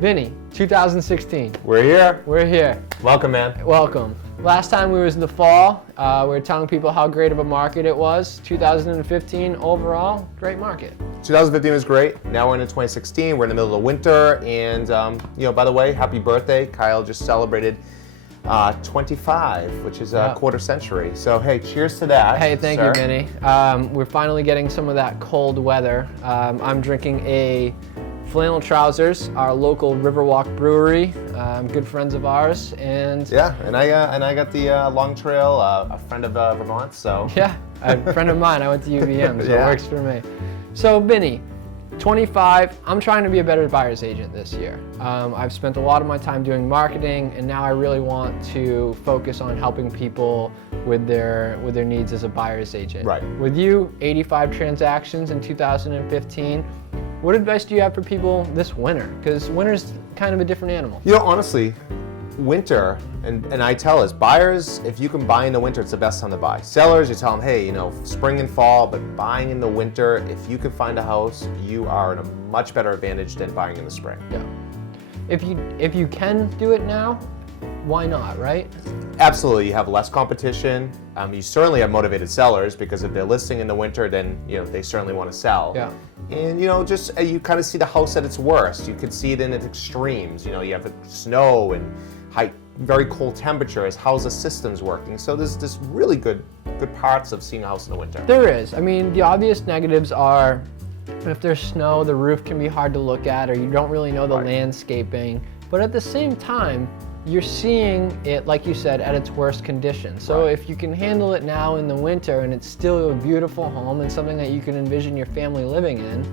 Vinny, 2016. We're here. We're here. Welcome, man. Welcome. Last time we was in the fall, we were telling people how great of a market it was. 2015 overall, great market. 2015 was great. Now we're into 2016. We're in the middle of winter, and by the way, happy birthday! Kyle just celebrated 25, which is a quarter century. So hey, cheers to that. Hey, thank sir. you, Vinny. We're finally getting some of that cold weather. I'm drinking a Flannel Trousers, our local Riverwalk brewery, good friends of ours, and yeah, and I got the Long Trail, a friend of Vermont. So yeah, a friend of mine. I went to UVM, so yeah. It works for me. So Vinny, 25. I'm trying to be a better buyer's agent this year. I've spent a lot of my time doing marketing, and now I really want to focus on helping people with their needs as a buyer's agent. Right. With you, 85 transactions in 2015. What advice do you have for people this winter? Because winter's kind of a different animal. You know, honestly, winter, and I tell us, buyers, if you can buy in the winter, it's the best time to buy. Sellers, you tell them, hey, spring and fall, but buying in the winter, if you can find a house, you are in a much better advantage than buying in the spring. Yeah. If you can do it now, why not, right? Absolutely, you have less competition. You certainly have motivated sellers, because if they're listing in the winter, then they certainly want to sell. Yeah. And you kind of see the house at its worst. You could see it in its extremes. You have snow and very cold temperatures. How's the systems working? So there's this really good parts of seeing a house in the winter. There is. I mean, the obvious negatives are if there's snow, the roof can be hard to look at, or you don't really know the landscaping. But at the same time, you're seeing it, like you said, at its worst condition. So if you can handle it now in the winter and it's still a beautiful home and something that you can envision your family living in,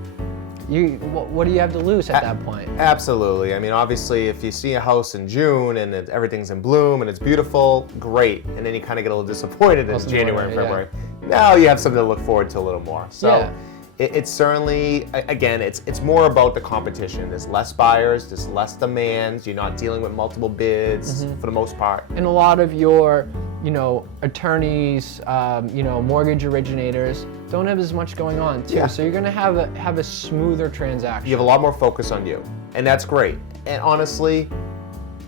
what do you have to lose at that point? Absolutely. I mean, obviously, if you see a house in June and everything's in bloom and it's beautiful, great. And then you kind of get a little disappointed in January and February. Yeah. Now you have something to look forward to a little more. So it's certainly, again, it's more about the competition. There's less buyers, there's less demands. You're not dealing with multiple bids for the most part. And a lot of your, attorneys, mortgage originators don't have as much going on too. Yeah. So you're going to have a smoother transaction. You have a lot more focus on you, and that's great. And honestly,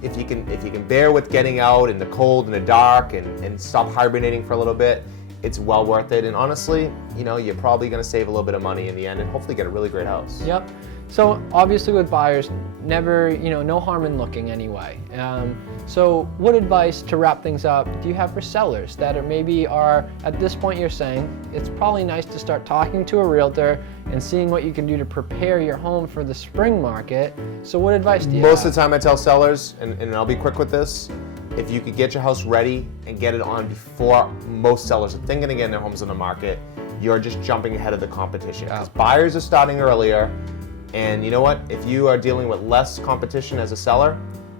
if you can bear with getting out in the cold and the dark and stop hibernating for a little bit, it's well worth it. And honestly, you're probably going to save a little bit of money in the end and hopefully get a really great house. Yep. So obviously with buyers, never, no harm in looking anyway. So what advice, to wrap things up, do you have for sellers that are at this point, you're saying it's probably nice to start talking to a realtor and seeing what you can do to prepare your home for the spring market. So what advice do you have? Most of the time I tell sellers, and I'll be quick with this, if you could get your house ready and get it on before most sellers are thinking of getting their homes on the market, you're just jumping ahead of the competition. Because buyers are starting earlier, and you know what? If you are dealing with less competition as a seller,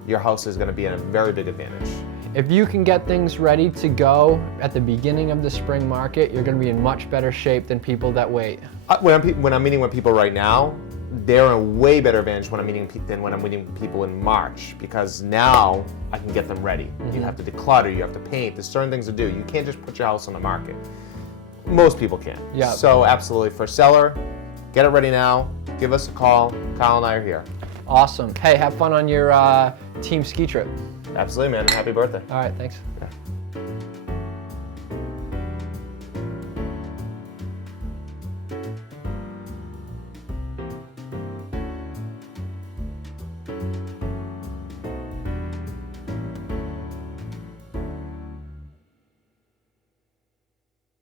your house is going to be in a very big advantage. If you can get things ready to go at the beginning of the spring market, you're going to be in much better shape than people that wait. When I'm meeting with people right now, they're in a way better advantage when I'm meeting people in March, because now I can get them ready. You have to declutter, you have to paint, there's certain things to do. You can't just put your house on the market. Most people can. Yeah. So absolutely, for a seller, get it ready now, give us a call. Kyle and I are here. Awesome. Hey, have fun on your team ski trip. Absolutely, man. Happy birthday. All right, thanks. Yeah.